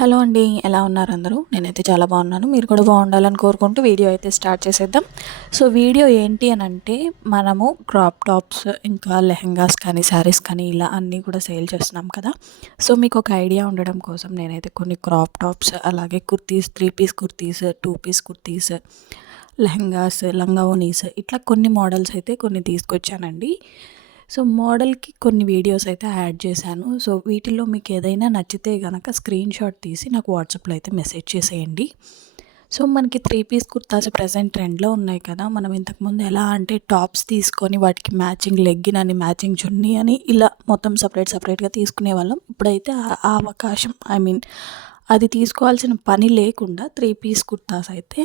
Hello అండి. ఎలా ఉన్నారు అందరూ? నేనైతే చాలా బాగున్నాను. మీరు కూడా బాగుండాలని కోరుకుంటూ వీడియో అయితే స్టార్ట్ చేసేద్దాం. సో వీడియో ఏంటి అనంటే, మనము క్రాప్ టాప్స్ ఇంకా లెహెంగాస్ కానీ, శారీస్ కానీ ఇలా అన్నీ కూడా సేల్ చేస్తున్నాం కదా! సో మీకు ఒక ఐడియా ఉండడం కోసం నేనైతే కొన్ని క్రాప్ టాప్స్, అలాగే కుర్తీస్, 3 పీస్ కుర్తీస్, 2 పీస్ కుర్తీస్, లెహెంగాస్, లంగా ఓణీస్ ఇట్లా కొన్ని మోడల్స్ అయితే కొన్ని తీసుకొచ్చానండి. సో మోడల్‌కి కొన్ని వీడియోస్ అయితే యాడ్ చేశాను. సో వీటిల్లో మీకు ఏదైనా నచ్చితే గనక స్క్రీన్‌షాట్ తీసి నాకు వాట్సాప్‌లో అయితే మెసేజ్ చేసేయండి. సో మనకి 3 పీస్ కుర్తాస్ ప్రెజెంట్ ట్రెండ్‌లో ఉన్నాయి కదా! మనం ఇంతకుముందు ఎలా అంటే టాప్స్ తీసుకొని వాటికి మ్యాచింగ్ లెగ్గిన్ అని, మ్యాచింగ్ చున్నీ అని ఇలా మొత్తం సెపరేట్‌గా తీసుకునేవాళ్ళం. ఇప్పుడైతే ఆ అవకాశం అది తీసుకోవాల్సిన పని లేకుండా 3 పీస్ కుర్తాస్ అయితే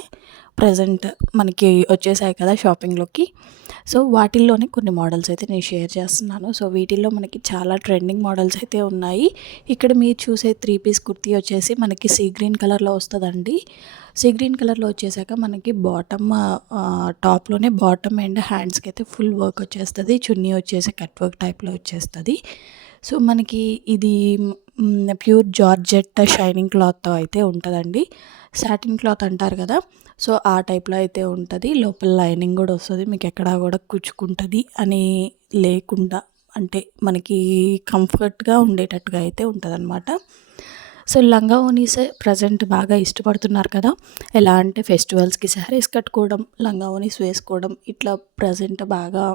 ప్రెజెంట్ మనకి వచ్చేసాయి కదా షాపింగ్‌లోకి. సో వాటిల్లోనే కొన్ని మోడల్స్ అయితే నేను షేర్ చేస్తున్నాను. సో వీటిల్లో మనకి చాలా ట్రెండింగ్ మోడల్స్ అయితే ఉన్నాయి. ఇక్కడ మీరు చూసే 3 పీస్ కుర్తీ వచ్చేసి మనకి సీ గ్రీన్ కలర్‌లో వస్తదండి. సీ గ్రీన్ కలర్‌లో వచ్చేసాక మనకి టాప్‌లోనే బాటమ్ అండ్ హ్యాండ్స్‌కి అయితే ఫుల్ వర్క్ వచ్చేస్తది. చున్నీ వచ్చేసి కట్ వర్క్ టైప్‌లో వచ్చేస్తది. సో మనకి ఇది ప్యూర్ జార్జెట్ షైనింగ్ క్లాత్‌తో అయితే ఉంటదండి. సాటిన్ క్లాత్ అంటారు కదా! సో ఆ టైప్‌లో అయితే ఉంటది. లోపల లైనింగ్ కూడా వస్తది. మీకు ఎక్కడా కూడా కుచ్చుకుంటది అని లేకుండా, అంటే మనకి కంఫర్ట్‌గా ఉండేటట్టుగా అయితే ఉంటదనమాట. సో లంగా ఓణీసే ప్రజెంట్ బాగా ఇష్టపడుతున్నారు కదా! ఎలా అంటే ఫెస్టివల్స్‌కి శారీస్ కట్టుకోవడం, లంగా ఓణీస్ వేసుకోవడం ఇట్లా ప్రజెంట్ బాగా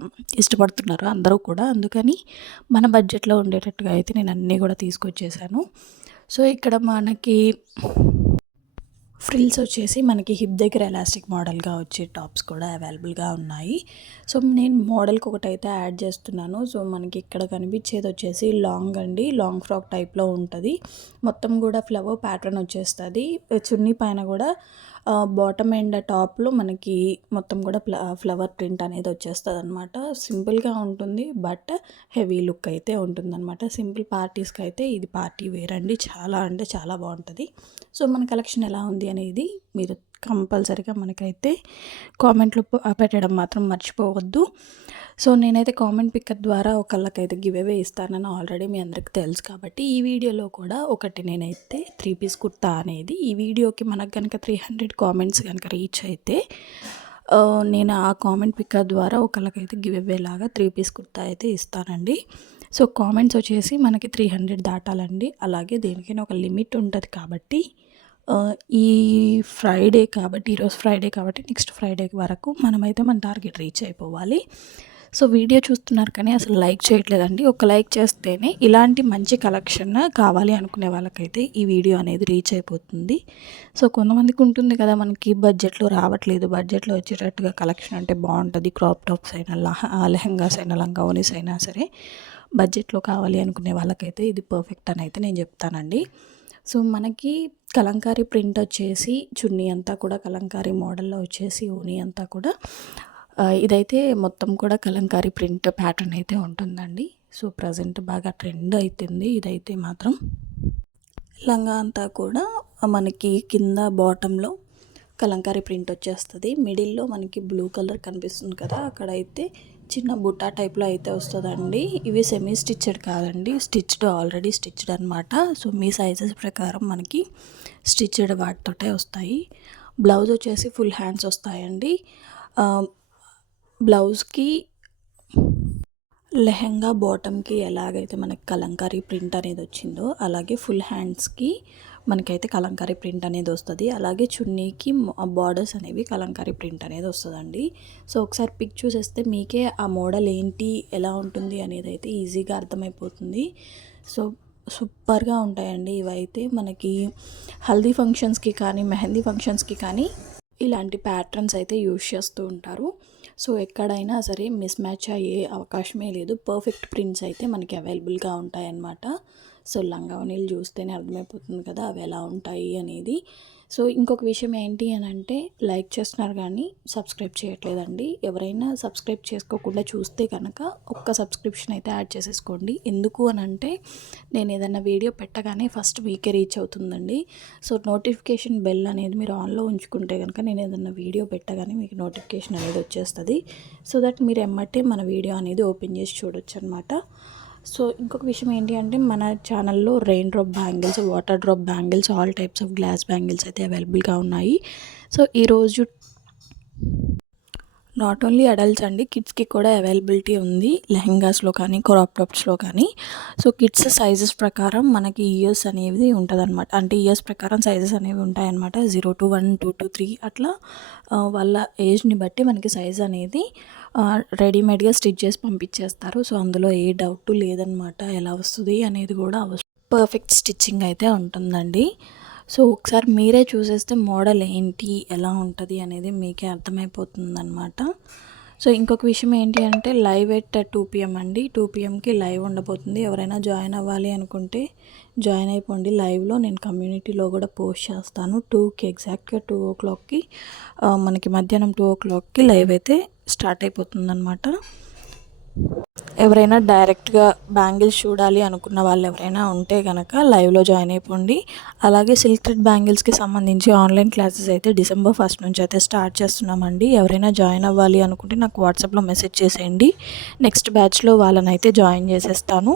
ఇష్టపడుతున్నారు అందరూ కూడా. అందుకని మన బడ్జెట్‌లో ఉండేటట్టుగా అయితే నేను అన్నీ కూడా తీసుకొచ్చేసాను. సో ఇక్కడ మనకి ఫ్రిల్స్ వచ్చేసి మనకి హిప్ దగ్గర ఎలాస్టిక్ మోడల్‌గా వచ్చే టాప్స్ కూడా అవైలబుల్‌గా ఉన్నాయి. సో నేను మోడల్‌కి ఒకటైతే యాడ్ చేస్తున్నాను. సో మనకి ఇక్కడ కనిపించేది వచ్చేసి లాంగ్ అండి. లాంగ్ ఫ్రాక్ టైప్‌లో ఉంటది. మొత్తం కూడా ఫ్లవర్ ప్యాటర్న్ వచ్చేస్తది. చున్నీ పైన కూడా బాటమ్ అండ్ టాప్‌లో మనకి మొత్తం కూడా ఫ్లవర్ ప్రింట్ అనేది వచ్చేస్తదనమాట. సింపుల్‌గా ఉంటుంది. బట్ హెవీ లుక్ అయితే ఉంటుందన్నమాట. సింపుల్ పార్టీస్‌కి అయితే ఇది పార్టీ వేర్ అండి. చాలా అంటే చాలా బాగుంటది. సో మన కలెక్షన్ ఎలా ఉంది అనేది మీరు కంపల్సరీగా మనకైతే కామెంట్లో పెట్టడం మాత్రం మర్చిపోవద్దు. సో నేనైతే కామెంట్ పిక్కర్ ద్వారా ఒకళ్ళకైతే గివ్ అవే ఇస్తానని ఆల్రెడీ మీ అందరికి తెలుసు కాబట్టి ఈ వీడియోలో కూడా ఒకటి నేనైతే 3 పీస్ కుర్తా అనేది ఈ వీడియోకి మనకు కనుక 300 కామెంట్స్ కనుక రీచ్ అయితే నేను ఆ కామెంట్ పిక్కర్ ద్వారా ఒకళ్ళకైతే గివ్ అవే లాగా 3 పీస్ కుర్తా అయితే ఇస్తానండి. సో కామెంట్స్ వచ్చేసి మనకి 300 దాటాలండి. అలాగే దేనికైనా ఒక లిమిట్ ఉంటుంది కాబట్టి ఈ ఫ్రైడే కాబట్టి, ఈరోజు ఫ్రైడే కాబట్టి నెక్స్ట్ ఫ్రైడే వరకు మనమైతే మన టార్గెట్ రీచ్ అయిపోవాలి. సో వీడియో చూస్తున్నారు కానీ అసలు లైక్ చేయట్లేదండి. ఒక లైక్ చేస్తేనే ఇలాంటి మంచి కలెక్షన్ కావాలి అనుకునే వాళ్ళకైతే ఈ వీడియో అనేది రీచ్ అయిపోతుంది. సో కొంతమందికి ఉంటుంది కదా, మనకి బడ్జెట్లో రావట్లేదు, బడ్జెట్లో వచ్చేటట్టుగా కలెక్షన్ అంటే బాగుంటుంది. క్రాప్ టాప్స్ అయినా, లెహెంగాస్ అయినా, లంగా ఓణీస్ అయినా సరే బడ్జెట్లో కావాలి అనుకునే వాళ్ళకైతే ఇది పర్ఫెక్ట్ అని అయితే నేను చెప్తానండి. సో మనకి కలంకారీ ప్రింట్ వచ్చేసి చున్నీ అంతా కూడా కలంకారీ మోడల్లో వచ్చేసి ఓణీ అంతా కూడా ఇదైతే మొత్తం కూడా కలంకారీ ప్రింట్ ప్యాటర్న్ అయితే ఉంటుందండి. సో ప్రజెంట్ బాగా ట్రెండ్ అవుతుంది ఇదైతే మాత్రం. లంగా అంతా కూడా మనకి కింద బాటంలో కలంకారీ ప్రింట్ వచ్చేస్తుంది. మిడిల్లో మనకి బ్లూ కలర్ కనిపిస్తుంది కదా, అక్కడైతే చిన్న బుట్టా టైప్లో అయితే వస్తుందండి. ఇవి సెమీ స్టిచ్డ్ కాదండి, స్టిచ్డ్, ఆల్రెడీ స్టిచ్డ్ అనమాట. సో మీ సైజెస్ ప్రకారం మనకి స్టిచ్డ్ వాటితోటే వస్తాయి. బ్లౌజ్ వచ్చేసి ఫుల్ హ్యాండ్స్ వస్తాయండి. బ్లౌజ్కి లెహెంగా బాటమ్కి ఎలాగైతే మనకి కలంకారీ ప్రింట్ అనేది వచ్చిందో అలాగే ఫుల్ హ్యాండ్స్కి మనకైతే కలంకారీ ప్రింట్ అనేది వస్తుంది. అలాగే చున్నీకి బార్డర్స్ అనేవి కలంకారీ ప్రింట్ అనేది వస్తుందండి. సో ఒకసారి పిక్ చూసేస్తే మీకే ఆ మోడల్ ఏంటి, ఎలా ఉంటుంది అనేది అయితే ఈజీగా అర్థమైపోతుంది. సో సూపర్గా ఉంటాయండి ఇవైతే. మనకి హల్దీ ఫంక్షన్స్కి కానీ, మెహందీ ఫంక్షన్స్కి కానీ ఇలాంటి ప్యాటర్న్స్ అయితే యూజ్ చేస్తూ ఉంటారు. సో ఎక్కడైనా సరే మిస్ మ్యాచ్ అయ్యే అవకాశమే లేదు. పర్ఫెక్ట్ ప్రింట్స్ అయితే మనకి అవైలబుల్గా ఉంటాయన్నమాట. సో లంగా ఓణీలు చూస్తేనే అర్థమైపోతుంది కదా అవి ఎలా ఉంటాయి అనేది. సో ఇంకొక విషయం ఏంటి అని అంటే, లైక్ చేస్తున్నారు కానీ సబ్స్క్రైబ్ చేయట్లేదండి. ఎవరైనా సబ్స్క్రైబ్ చేసుకోకుండా చూస్తే కనుక ఒక్క సబ్స్క్రిప్షన్ అయితే యాడ్ చేసేసుకోండి. ఎందుకు అని అంటే నేను ఏదైనా వీడియో పెట్టగానే ఫస్ట్ మీకే రీచ్ అవుతుందండి. సో నోటిఫికేషన్ బెల్ అనేది మీరు ఆన్లో ఉంచుకుంటే కనుక నేను ఏదైనా వీడియో పెట్టగానే మీకు నోటిఫికేషన్ అనేది వచ్చేస్తుంది. సో దట్ మీరు ఎమ్మటే మన వీడియో అనేది ఓపెన్ చేసి చూడొచ్చు అనమాట. సో ఇంకొక విషయం ఏంటి అంటే మన ఛానల్లో rain drop bangles, water drop bangles, all types of glass bangles అయితే అవైలబుల్గా ఉన్నాయి. సో ఈరోజు నాట్ ఓన్లీ అడల్ట్స్ అండి, కిడ్స్కి కూడా అవైలబిలిటీ ఉంది, లెహెంగాస్లో కానీ క్రాప్ టాప్స్లో కానీ. సో కిడ్స్ సైజెస్ ప్రకారం మనకి ఇయర్స్ అనేది ఉంటుంది అనమాట. అంటే ఇయర్స్ ప్రకారం సైజెస్ అనేవి ఉంటాయన్నమాట. 0 to 1, 2 to 3 అట్లా వాళ్ళ ఏజ్ని బట్టి మనకి సైజ్ అనేది రెడీమేడ్గా స్టిచ్ చేసి పంపించేస్తారు. సో అందులో ఏ డౌట్ లేదనమాట, ఎలా వస్తుంది అనేది కూడా పర్ఫెక్ట్ స్టిచ్చింగ్ అయితే ఉంటుందండి. సో ఒకసారి మీరే చూసేస్తే మోడల్ ఏంటి, ఎలా ఉంటుంది అనేది మీకే అర్థమైపోతుందన్నమాట. సో ఇంకొక విషయం ఏంటి అంటే లైవ్ ఎట్ 2 PM అండి. 2 PMకి లైవ్ ఉండబోతుంది. ఎవరైనా జాయిన్ అవ్వాలి అనుకుంటే జాయిన్ అయిపోండి లైవ్లో. నేను కమ్యూనిటీలో కూడా పోస్ట్ చేస్తాను. 2కి ఎగ్జాక్ట్గా 2 o'clockకి మనకి మధ్యాహ్నం 2 o'clockకి లైవ్ అయితే స్టార్ట్ అయిపోతుందన్నమాట. ఎవరైనా డైరెక్ట్గా బ్యాంగిల్స్ చూడాలి అనుకున్న వాళ్ళు ఎవరైనా ఉంటే కనుక లైవ్లో జాయిన్ అయిపోండి. అలాగే సిల్క్ థ్రెడ్ బ్యాంగిల్స్కి సంబంధించి ఆన్లైన్ క్లాసెస్ అయితే December 1 నుంచి అయితే స్టార్ట్ చేస్తున్నామండి. ఎవరైనా జాయిన్ అవ్వాలి అనుకుంటే నాకు వాట్సాప్లో మెసేజ్ చేసేయండి. నెక్స్ట్ బ్యాచ్లో వాళ్ళని అయితే జాయిన్ చేసేస్తాను.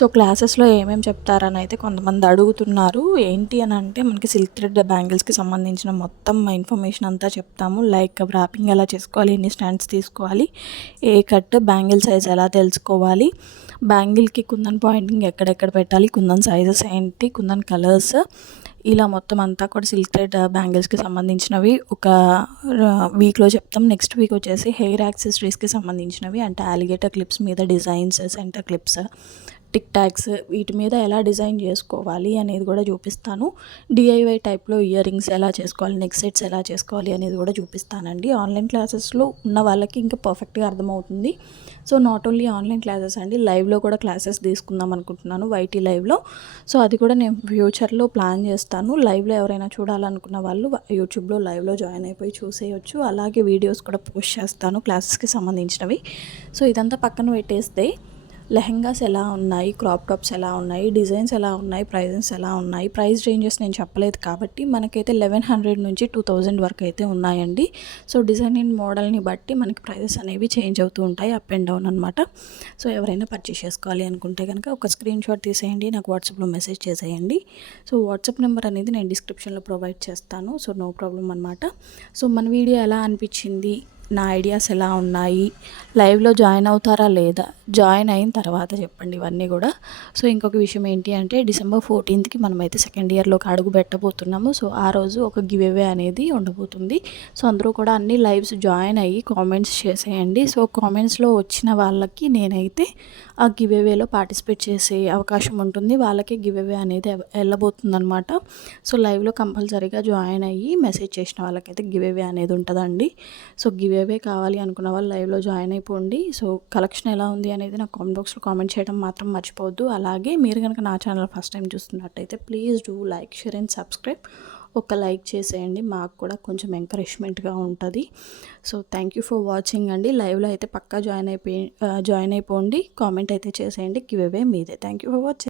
సో క్లాసెస్లో ఏమేమి చెప్తారని అయితే కొంతమంది అడుగుతున్నారు. ఏంటి అని అంటే మనకి సిల్క్ థ్రెడ్ బ్యాంగిల్స్కి సంబంధించిన మొత్తం ఇన్ఫర్మేషన్ అంతా చెప్తాము. లైక్ ర్యాపింగ్ ఎలా చేసుకోవాలి, ఎన్ని స్టాండ్స్ తీసుకోవాలి, ఏ కట్, బ్యాంగిల్ సైజ్ ఎలా తెలుసుకోవాలి, బ్యాంగిల్కి కుందన్ పాయింటింగ్ ఎక్కడెక్కడ పెట్టాలి, కుందన్ సైజెస్ ఏంటి, కుందన్ కలర్స్, ఇలా మొత్తం అంతా కూడా సిల్క్ థ్రెడ్ బ్యాంగిల్స్కి సంబంధించినవి ఒక వీక్లో చెప్తాం. నెక్స్ట్ వీక్ వచ్చేసి హెయిర్ యాక్సెసరీస్కి సంబంధించినవి, అంటే అలిగేటర్ క్లిప్స్ మీద designs, centre clips, tick tags, వీటి మీద ఎలా డిజైన్ చేసుకోవాలి అనేది కూడా చూపిస్తాను. డిఐవై టైప్లో ఇయర్ రింగ్స్ ఎలా చేసుకోవాలి, నెక్ సెట్స్ ఎలా చేసుకోవాలి అనేది కూడా చూపిస్తానండి. ఆన్లైన్ క్లాసెస్లో ఉన్న వాళ్ళకి ఇంకా పర్ఫెక్ట్గా అర్థమవుతుంది. So not only online classes అండి, లైవ్లో కూడా క్లాసెస్ తీసుకుందాం అనుకుంటున్నాను, వైటీ లైవ్లో. సో అది కూడా నేను ఫ్యూచర్లో ప్లాన్ చేస్తాను. లైవ్లో ఎవరైనా చూడాలనుకున్న వాళ్ళు యూట్యూబ్లో లైవ్లో జాయిన్ అయిపోయి చూసేయచ్చు. అలాగే వీడియోస్ కూడా పోస్ట్ చేస్తాను క్లాసెస్కి సంబంధించినవి. సో ఇదంతా పక్కన పెట్టేస్తే లెహెంగాస్ ఎలా ఉన్నాయి, క్రాప్ టాప్స్ ఎలా ఉన్నాయి, డిజైన్స్ ఎలా ఉన్నాయి, ప్రైజెస్ ఎలా ఉన్నాయి, ప్రైస్ రేంజెస్ నేను చెప్పలేదు కాబట్టి మనకైతే 1100 నుంచి 2000 వరకు అయితే ఉన్నాయండి. సో డిజైన్ అండ్ మోడల్ని బట్టి మనకి ప్రైజెస్ అనేవి చేంజ్ అవుతూ ఉంటాయి, అప్ అండ్ డౌన్ అనమాట. సో ఎవరైనా పర్చేస్ చేసుకోవాలి అనుకుంటే కనుక ఒక స్క్రీన్ షాట్ తీసేయండి, నాకు వాట్సాప్లో మెసేజ్ చేసేయండి. సో వాట్సాప్ నెంబర్ అనేది నేను డిస్క్రిప్షన్లో ప్రొవైడ్ చేస్తాను. సో నో ప్రాబ్లం అనమాట. సో మన వీడియో ఎలా అనిపించింది, నా ఐడియాస్ ఎలా ఉన్నాయి, లైవ్లో జాయిన్ అవుతారా లేదా, జాయిన్ అయిన తర్వాత చెప్పండి ఇవన్నీ కూడా. సో ఇంకొక విషయం ఏంటి అంటే December 14కి మనమైతే సెకండ్ ఇయర్లోకి అడుగు పెట్టబోతున్నాము. సో ఆ రోజు ఒక గివ్ అవే అనేది ఉండబోతుంది. సో అందరూ కూడా అన్ని లైవ్స్ జాయిన్ అయ్యి కామెంట్స్ చేసేయండి. సో కామెంట్స్లో వచ్చిన వాళ్ళకి నేనైతే ఆ గివ్ అవేలో పార్టిసిపేట్ చేసే అవకాశం ఉంటుంది, వాళ్ళకి గివ్ అవే అనేది వెళ్ళబోతుంది అనమాట. సో లైవ్లో కంపల్సరీగా జాయిన్ అయ్యి మెసేజ్ చేసిన వాళ్ళకైతే గివ్ అవే అనేది ఉంటుందండి. సో గివ్ అవే కావాలి అనుకున్న వాళ్ళు లైవ్లో జాయిన్ అయిపోండి. సో కలెక్షన్ ఎలా ఉంది అనేది నాకు కామెంట్ బాక్స్లో కామెంట్ చేయడం మాత్రం మర్చిపోవద్దు. అలాగే మీరు కనుక నా ఛానల్ ఫస్ట్ టైం చూస్తున్నట్టయితే please do like, share and subscribe. ఒక లైక్ చేసేయండి, మాకు కూడా కొంచెం ఎంకరేజ్మెంట్గా ఉంటుంది. So thank you for watching అండి. లైవ్లో అయితే పక్కా జాయిన్ అయిపోండి, కామెంట్ అయితే చేసేయండి, గివ్ అవే మీదే. Thank you for watching.